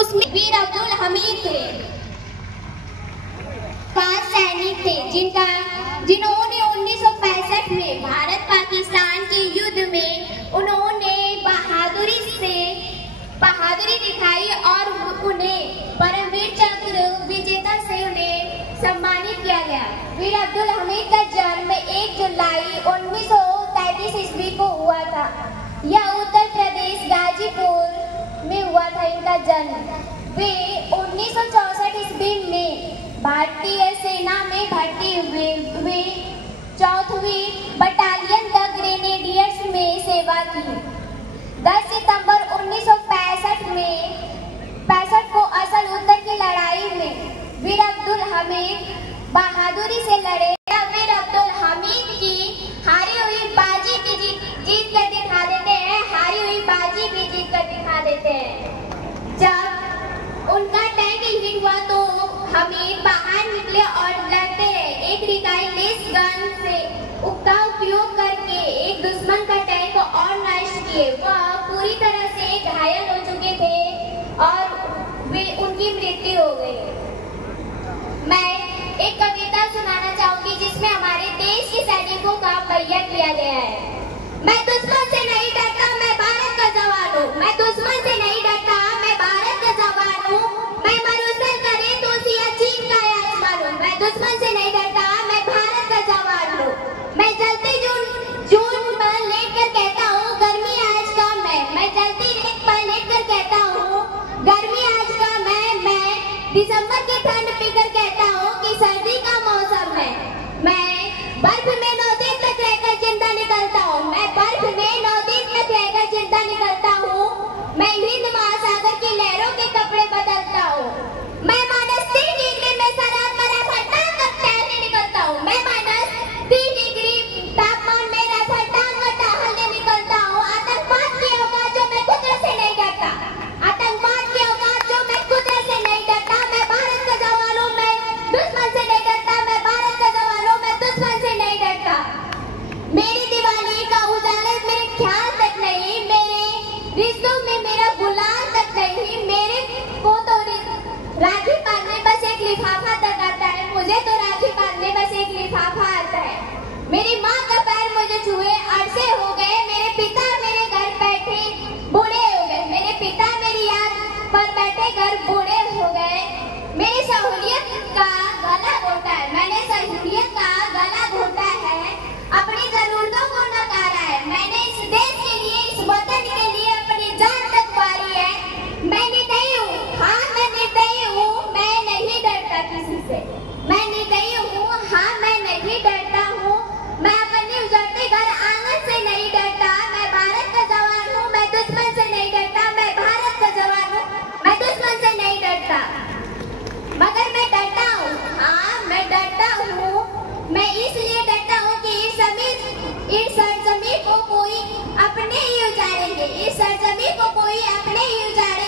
उसमें वीर अब्दुल हमीद थे। 5 सैनिक थे जिन्होंने 1965 में भारत पाकिस्तान के युद्ध में उन्होंने बहादुरी दिखाई और उन्हें परमवीर चक्र विजेता से उन्हें सम्मानित किया गया। वीर अब्दुल हमीद का जन्म 1 जुलाई 1933 ईस्वी को हुआ था। यह उत्तर प्रदेश गाजीपुर में हुआ था इनका जन्म। वे 1964 ईस्वी में भारतीय सेना में भर्ती हुए। वे 4वीं बटालियन द ग्रेनेडियर्स में सेवा की। 10 सितंबर 1965 को असल उत्तर की लड़ाई में वीर अब्दुल हमीद बहादुरी से लड़े। वीर अब्दुल हमीद की हारी हुई बाजी की जीत कर दिखा देते हैं। हारी हुई बाजी भी जीत कर दिखा देते हैं। जब उनका टैंक हिट हुआ तो हमीद बाहर निकले और लड़ते रहे। एक रिकाइलेस गन से का उपयोग करके एक दुश्मन का टैंक और नष्ट किए। वह पूरी तरह से घायल हो चुके थे और उनकी मृत्यु हो गई। मैं एक कविता सुनाना चाहूंगी जिसमें हमारे देश के सैनिकों का बयान किया गया है। मैं दुश्मन से नहीं डरता, मैं भारत का जवान हूँ। मैं दुश्मन से नहीं डरता, मैं भारत का जवान हूँ। मैं मरुस्थल करे तो सियाचिन का आसमान हूँ। मैं दुश्मन से नहीं डरता, मैं भारत का जवान हूँ। मैं जलते जून पर लेटकर कहता हूँ गर्मी आज का मैं जलती रेत पर लेटकर कहता हूँ गर्मी आज का मैं दिसंबर की ठंड पीकर कहता हूँ कि सर्दी का मौसम है। मैं बर्फ में 9 दिन तक रहकर जिंदा निकलता हूँ। मैं बर्फ में 9 दिन तक रहकर जिंदा निकलता हूँ। मैं हिंद महासागर की लहरों के कपड़े बदलता हूँ। मैं -3 डिग्री में शराब भरा फटा कर तैरने निकलता हूँ। मैं -3 डिग्री तापमान में रफा टहलने निकलता हूँ। आतंकवाद की औकात जो मैं कुदरत से नहीं डरता। आतंकवाद की औकात जो मैं कुदरत से नहीं डरता। मैं भारत का जवान हूँ, मैं दुश्मन से नहीं डरता। मैं भारत का जवान हूँ, मैं दुश्मन से नहीं डरता। मेरी दिवाली का उजाला मेरे ख्याल तक नहीं, मेरे रिश्तों में मेरा गुलाल तक नहीं। मेरे को तो राखी बांधने बस एक लिफाफा तक आता है। मुझे तो राखी बांधने बस एक लिफाफा आता है। मेरी माँ का पैर मुझे छुए अरसे हो गए। मेरे पिता मेरे घर बैठे बूढ़े हो गए। मेरे पिता मेरी याद पर बैठे घर बूढ़े हो गए। मेरी सहूलियत का गला घोटा है। मैंने सहूलियत का गला घोटा है, अपनी जरूरतों को नकारा है। मैंने इस देश के लिए, इस वतन के लिए अपनी जान तक वारी है। मैं निर्दयी हूँ, हाँ मैं निर्दयी हूँ। मैं नहीं डरता किसी से। मैं निर्दयी हूँ, हाँ मैं नहीं डरता हूँ। मैं अपने उजड़ते घर आंगन से नहीं डरता। मैं भारत का जवान हूँ, मैं दुश्मन से नहीं डरता। मैं भारत का जवान हूँ, मैं दुश्मन से नहीं डरता। मगर मैं डरता हूँ, हाँ मैं डरता हूँ। मैं इसलिए डरता हूँ कि इस सरजमी को कोई अपने ही उजाड़ेंगे। इस सरजमी को कोई अपने ही उजाड़ेंगे।